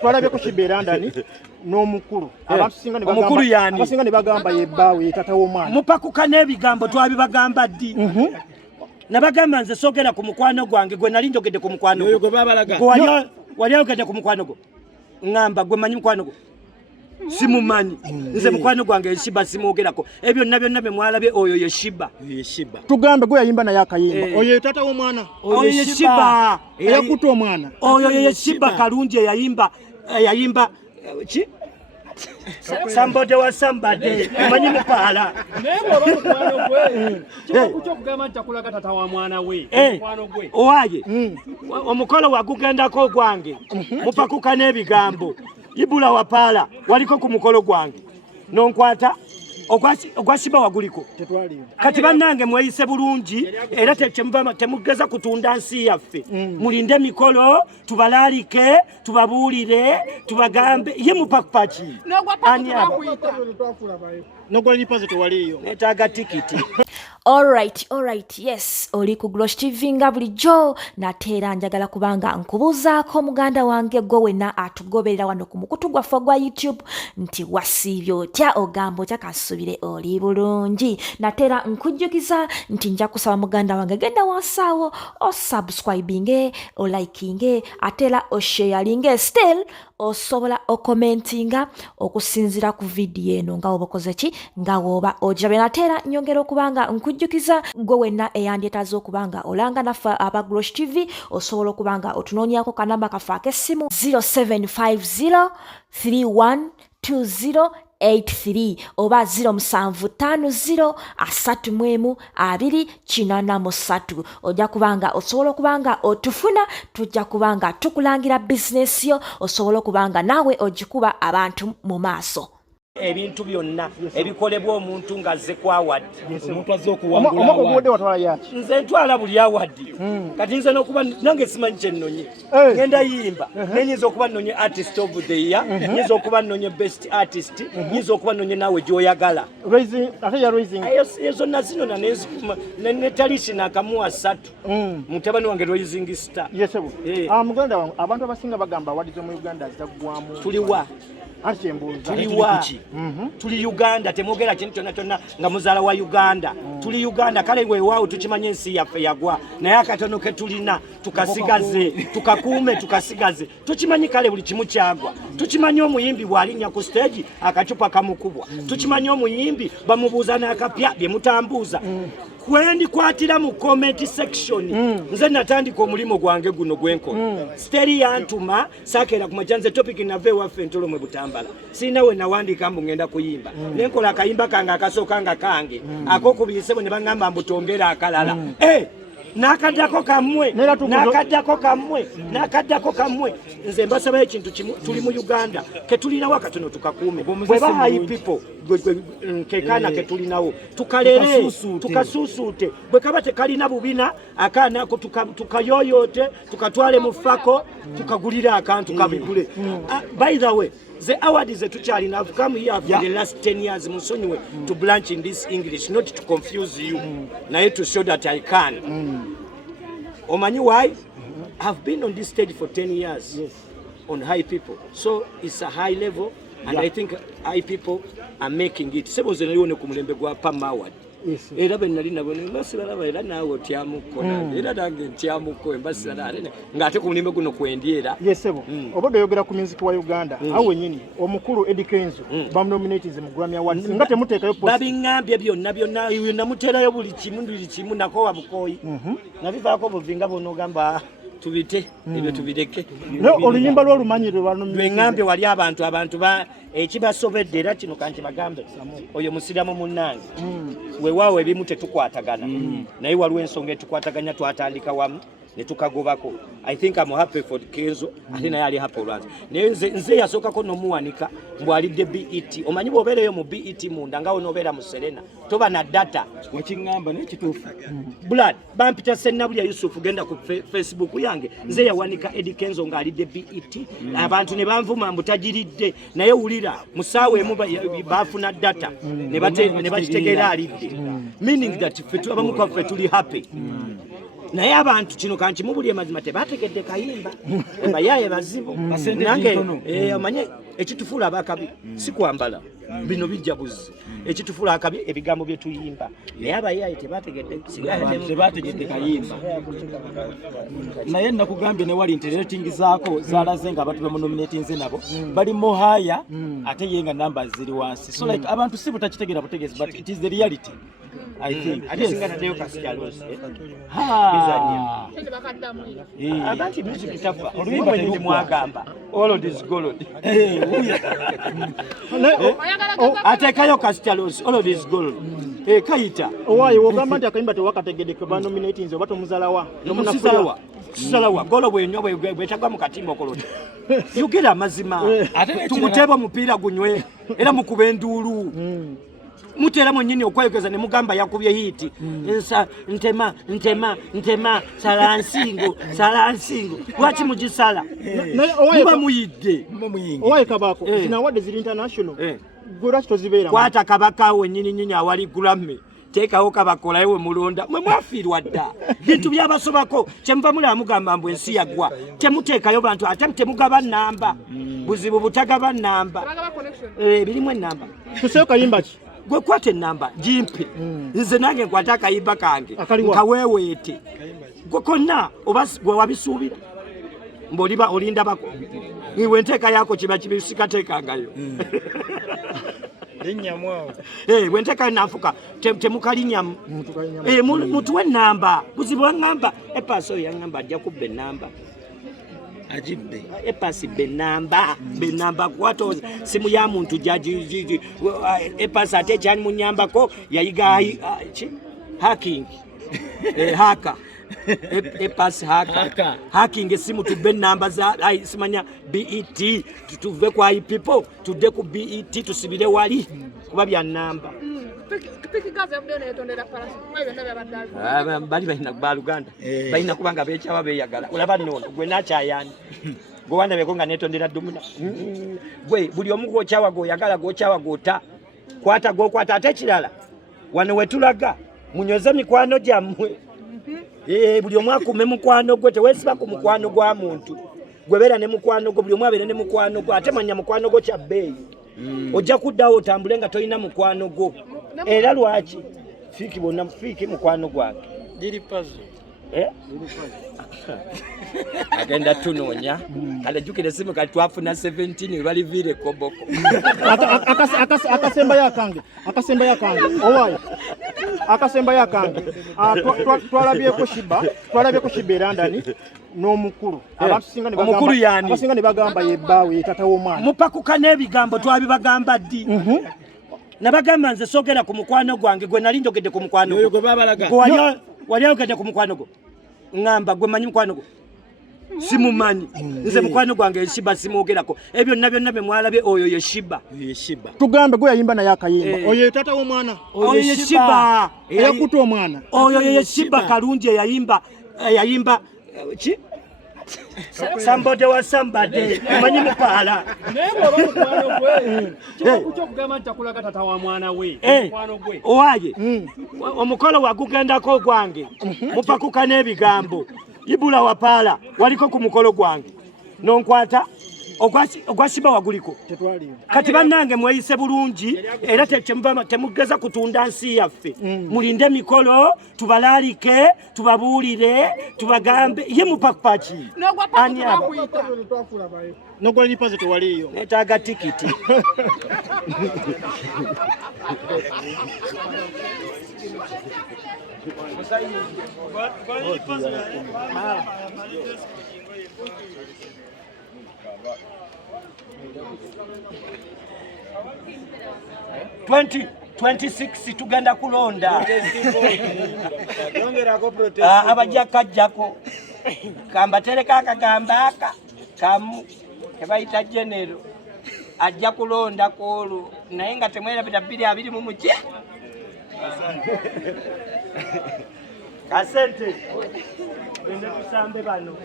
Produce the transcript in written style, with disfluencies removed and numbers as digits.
twalabyeko Shiba erandani n'omukulu abantu singa ne bagamba omukulu yani abasinga ne bagamba yebbaawe tata w'omwana mupakuka n'ebigambo twabibagamba ddi nabagamba nze soogera ku mukwano gwange gwe nali njogedde ku mukwano gwe babalaga wali oyogedde ku mukwano gwo ngamba gwe manyi mukwano gwo simumanyi nze mukwano gwange Shiba simwogerako ebyo byonna bye mwalabye oyo ye Shiba tugambe gwe yayimba naye akayimba oyo tata w'omwana oyo ye Shiba eyakuta omwana oyo ye Shiba kalungi yayimba ki somebody was somebody manyi mupala owaye omukolo wagugendako gwange mupakuka n'ebigambo ibula wapala waliko ku mukolo gwange nonkwata ogwa Shiba waguliko kati bannange mweyise bulungi era temugeza kutunda nsi yaffe mulinde mikolo tubalalike tubabuulire tubagambe ye mupakupaki nogwa lipaze tewaliyo netaaga tikiti. Alright, yes, oli ku Glosh TV nga bulijjo nateera njagala kubanga nkubuuzaako muganda wange gwe wenna atugoberera wano ku mukutu gwaffe gwa YouTube nti wasiibye otya ogamba otya kasubire oli bulungi nateera nkujjukiza nti nja kusaba muganda wange genda wansaawo osubscribinge olikinge ateera osharinge still osobola okomentinga okusinzira ku vidiyo eno nga obakoze ki nga woba ojabe nateera nyongera okubanga nkujjukiza gwe wenna eyandyetaaze okubanga olanga naffe aba Glosh TV osobola okubanga otunoonyako kanamba kaffe ak'essimu 0750312083 oba 0750312083 ojja kubanga osobola okubanga otufuna tujja kubanga tukulangira bizinesi yo osobola okubanga naawe ogikuba abantu mu maaso ebintu byonna ebikolebwa omuntu ng'azze ku awadi omuntu azze okuwangula nze ntwala buli awadi kati nze n'okuba nange simanyi kyennonye ngenda yimba nenyinza okuba nnonye artist of the year nyinza okuba nnonye best artist nyinza okuba nnonye naawe gy'oyagala zonna zinona netalishina akamuwa 3 mutabani wange Rising Star. muganda wange abantu abasinga bagamba awadi zo mu Uganda zaggwamu tuliwa tuli Uganda temwogera kintu kyonna nga muzaala wa Uganda tuli Uganda kale weewaawo tukimanye ensi yaffe yagwa naye akatono ke tulina tukasigaze tukakuume tukasigaze tukimanyi kale buli kimu kyagwa tukimanyi omuyimbi bw'alinnya ku stage akacupa kamukubwa tukimanyi omuyimbi bamubuuza n'akapya bye mutambuuza kwendi kwatira mu comment section nze natandika omulimo gwange guno gwenkola steri yantuma sakera ku majanze topic nave waffe ntolo mwe Butambala sina we nawandika mbu ngenda kuyimba nenkola akayimba kange akasooka nga kange akokubiyise ne bangamba mbutongera akalala nakaddako kamwe nze mbasaba ekintu kimu tuli mu Uganda ke tulinawo akatono tukakuume bwe bahayi people kekana ke tulinawo tukalere tukasusuute bwe kaba tekalina bubina akaana ako tukayoyote tukatwale mu fako tukagulira akantu kabigule. By the way, the awards that tukyalina have come here for the last 10 years musonyiwe to branch in this English, not to confuse you naye to show that I can. Omanyi why? I've been on this stage for 10 years on high people, so it's a high level and I think high people are making it. Seboze nalione ku mulembe gwa Pam Award era benali nabo mbasibalaba era naawe otyamuko era nange ntyamuko embasira ng'ate ku mulembe guno kwendiyera sebo obodo yogera ku music wa Uganda awe nyini omukulu Eddie Kenzo bamunominated mu Grammy Awards nga temuteekayo post babingambye byonna namuterayo buli kimu nako wabukoyi nabivaako buvinga bonogamba tubite ebyo tubireke oluyimba lw'olumanyiro lwengambye wali abantu ekibasobedde era kino kanti bagambe oyo musiramu munnange weewaawo ebimu tetukwatagana naye waliwo ensonga etukwataganya twatandika wamu ne tukagobako. I think I'm happy for Kenzo ate naye ali happy olwange naye nze yasookako n'omuwanika mbwalidde BET omanyi bw'obeereyo mu BET munda nga onoobeera mu Serena toba na data wekiŋŋamba n'ekituufu Blood bampita Sennabulya Yusuf genda ku Facebook yange nze yawanika Eddie Kenzo ng'alidde BET abantu ne banvuma mbutagiridde naye wulira musaawa emu baafuna data ne bakitegeera alidde meaning that ffe abamu kwaffe tuli happy naye abantu kino kankimubulye mazima tebategedde Kayimba bayaye bazibu nange omanye ekitufuula abakabi si kwambala bino bijja buzi ekitufuula akabi ebigambo bye tuyimba naye abayaye tebategedde Kayimba naye nakugambye ne wali interacting zaako zalaze nga abantu bamunominatinze nabo bali mohaya ate yenga numbers ziri wansi so like abantu si butakitegera butegezi but it is the reality I think atisingana nayo Kasikalos abantu music tafa oluyimba ndi mwagamba all this gold atekayo Kasikalos all this gold kayita owaye wogamba nti Kayimba tewakategedde ke banominating nze obato muzalawa nomunasalawa salawa golo bwenyo bwetagwa mu katimba koloti yogera amazima tumuteba omupiira gunywe era mukube enduulu mutera mwennyini okweyogeza ne mugamba yakubye hiti ntema salansingo lwaki mugisala muba muyidde owaye kabako zinawadde ziri international lwaki tozibeera kwata kabaka wennyini awali Grammy teekawo kabakolayo we mulonda mwe mwafiirwa dda bintu byabasobako kyemuva mulaba mugamba mbu ensi yagwa temuteekayo bantu ate temugaba namba buzibu butagaba namba birimu enamba tuseyo Kayimba ki gwe kwata enamba jimpi nze nange nkwata akayimba kange nkaweeweete gwe konna oba gwe wabisuubira mb'oliba olindabako iwe nteeka yako kiba kibisikateekangayo bwenteekayo nanfuka temukalinyamu mutuwe enamba buzibu waŋŋamba epasi oyo yaŋŋamba ajja kubba enamba ajibbe epasi benamba kwato simu ya muntu jaji epasi ate cyane munyambako yayiga hacking haka epasi hacking simu tubbe namba za simanya BET tuve kwa people tudde ku BET tusibire wali kuba bya namba bali balina baluganda balina kubanga bekyaba beyagala olaba nnono gwe nakyayani gwe wanda beko nga netondera dumuna gwe buli omu gwokyawa gwoyagala gwokyawa gwota kwata ate kirala wano wetulaga munyoze mikwano gyammwe buli omu akume mukwano gwe tewesiba ku mukwano gwa muntu gwebeera ne mukwano gwe buli omu abeere ne mukwano gwe ate manya mukwano gwo kya bbeeyi ojja kuddawo otambule nga tolina mukwano gwo era lwaki fiiki bonna fiiki mukwano gwange diri pazo agenda tunoonya alajjukira esimu kati twafuna 17 lwaliviire koboko akasemba yakange owaye akasemba yakange twalabyeko shiba erandani n'omukulu omukulu yani abasinga ne bagamba yebbaawe yetata w'omwana mupakuka n'ebigambo twabibagamba ddi nabagamba nze soogera ku mukwano gwange gwe nali njogedde ku mukwano gwe wali oyogedde ku mukwano gwo ŋŋamba gwe manyi mukwano gwo simumanyi nze mukwano gwange eshiba simwogerako ebyo byonna bye mwalabye oyo ye shiba tugambe gwe yayimba naye akayimba oyo tata w'omwana oyo ye shiba eyakuta omwana oyo ye shiba kalungi eyayimba ki Somebody was somebody. Manyi mupaala. Owaye. Omukolo wagugendako gwange. Mupakuka n'ebigambo. Ibula wapaala. Waliko ku mukolo gwange. Nonkwata. Ogwasiba waguliko. Kati bannange mweyise bulungi era temugeza kutunda nsi yaffe. Mulinde mikolo, tubalaalike, tubabuulire, tubagambe ye mupakupaki. Nogwa lipaze tewaliyo. Netaaga tikiti. Twenty 26 tugenda kulonda. Abajja kajjako. Kamba tereka akagamba aka. Kamu kebayita genero. Ajja kulonda kolo. Naye nga temwera bita 2 mu muche. Kasente. Nende kusambe bano.